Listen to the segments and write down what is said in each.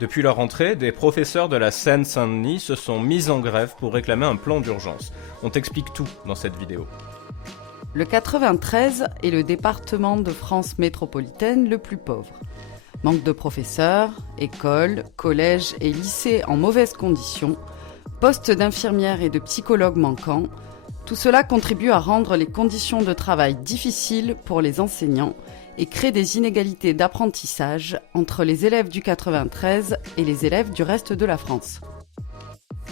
Depuis leur entrée, des professeurs de la Seine-Saint-Denis se sont mis en grève pour réclamer un plan d'urgence. On t'explique tout dans cette vidéo. Le 93 est le département de France métropolitaine le plus pauvre. Manque de professeurs, écoles, collèges et lycées en mauvaises conditions, postes d'infirmières et de psychologues manquants, tout cela contribue à rendre les conditions de travail difficiles pour les enseignants et crée des inégalités d'apprentissage entre les élèves du 93 et les élèves du reste de la France.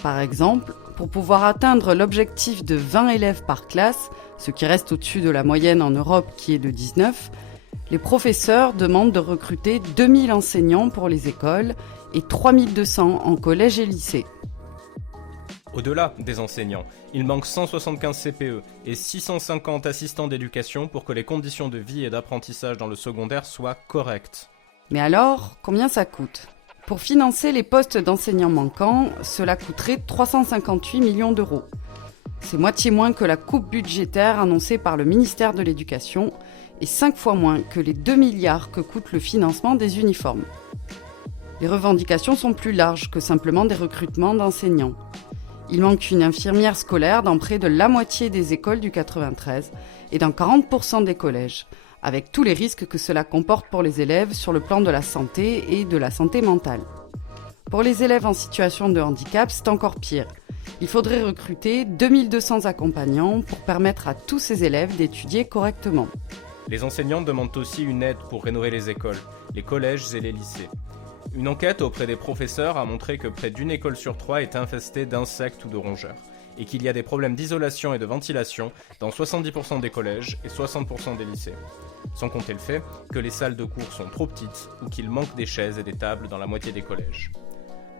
Par exemple, pour pouvoir atteindre l'objectif de 20 élèves par classe, ce qui reste au-dessus de la moyenne en Europe qui est de 19, les professeurs demandent de recruter 2000 enseignants pour les écoles et 3200 en collège et lycée. Au-delà des enseignants, il manque 175 CPE et 650 assistants d'éducation pour que les conditions de vie et d'apprentissage dans le secondaire soient correctes. Mais alors, combien ça coûte ? Pour financer les postes d'enseignants manquants, cela coûterait 358 millions d'euros. C'est moitié moins que la coupe budgétaire annoncée par le ministère de l'Éducation et 5 fois moins que les 2 milliards que coûte le financement des uniformes. Les revendications sont plus larges que simplement des recrutements d'enseignants. Il manque une infirmière scolaire dans près de la moitié des écoles du 93 et dans 40% des collèges, avec tous les risques que cela comporte pour les élèves sur le plan de la santé et de la santé mentale. Pour les élèves en situation de handicap, c'est encore pire. Il faudrait recruter 2200 accompagnants pour permettre à tous ces élèves d'étudier correctement. Les enseignants demandent aussi une aide pour rénover les écoles, les collèges et les lycées. Une enquête auprès des professeurs a montré que près d'une école sur 3 est infestée d'insectes ou de rongeurs, et qu'il y a des problèmes d'isolation et de ventilation dans 70% des collèges et 60% des lycées. Sans compter le fait que les salles de cours sont trop petites ou qu'il manque des chaises et des tables dans la moitié des collèges.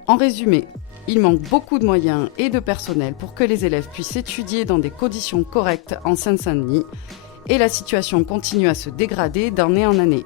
En résumé, il manque beaucoup de moyens et de personnel pour que les élèves puissent étudier dans des conditions correctes en Seine-Saint-Denis, et la situation continue à se dégrader d'année en année.